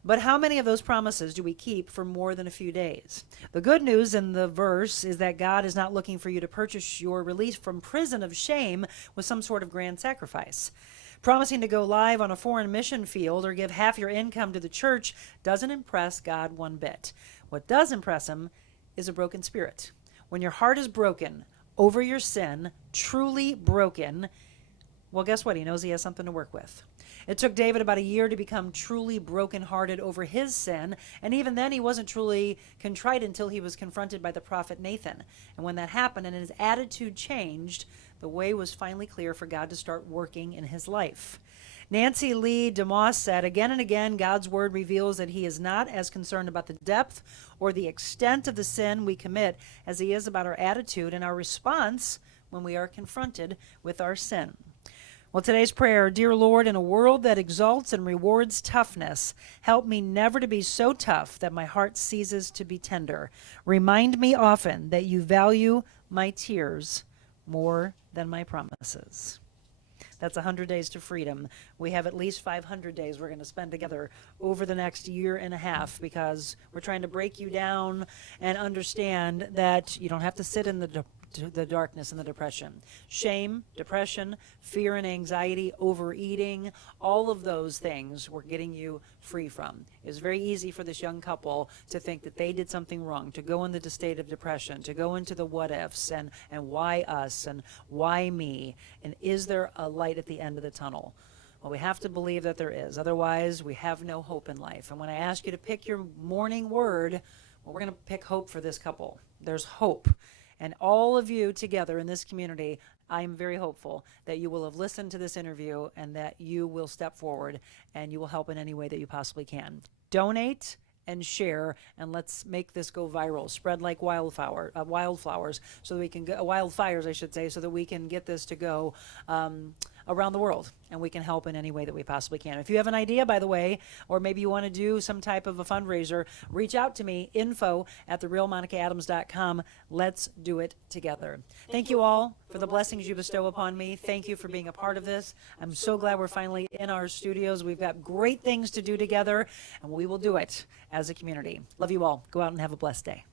But how many of those promises do we keep for more than a few days? The good news in the verse is that God is not looking for you to purchase your release from prison of shame with some sort of grand sacrifice. Promising to go live on a foreign mission field or give half your income to the church doesn't impress God one bit. What does impress him is a broken spirit. When your heart is broken over your sin, truly broken, well, guess what? He knows he has something to work with. It took David about a year to become truly brokenhearted over his sin, and even then he wasn't truly contrite until he was confronted by the prophet Nathan. And when that happened and his attitude changed, the way was finally clear for God to start working in his life. Nancy Lee DeMoss said, again and again, God's word reveals that he is not as concerned about the depth or the extent of the sin we commit as he is about our attitude and our response when we are confronted with our sin. Well, today's prayer, dear Lord, in a world that exalts and rewards toughness, help me never to be so tough that my heart ceases to be tender. Remind me often that you value my tears more than my promises. That's 100 days to freedom. We have at least 500 days we're going to spend together over the next year and a half because we're trying to break you down and understand that you don't have to sit in the darkness and the depression. Shame, depression, fear and anxiety, overeating, all of those things we're getting you free from. It's very easy for this young couple to think that they did something wrong, to go into the state of depression, to go into the what ifs and why us and why me, and is there a light at the end of the tunnel? Well, we have to believe that there is. Otherwise, we have no hope in life. And when I ask you to pick your morning word, well, we're going to pick hope for this couple. There's hope. And all of you together in this community, I am very hopeful that you will have listened to this interview and that you will step forward and you will help in any way that you possibly can. Donate and share, and let's make this go viral. Spread like wildflowers, so that we can wildfires, I should say, so that we can get this to go around the world, and we can help in any way that we possibly can. If you have an idea, by the way, or maybe you want to do some type of a fundraiser, reach out to me, info@therealmonicaadams.com. Let's do it together. Thank you all for the blessings you bestow upon me. Thank you for being a part of this. I'm so glad we're finally in our studios. We've got great things to do together, and we will do it as a community. Love you all. Go out and have a blessed day.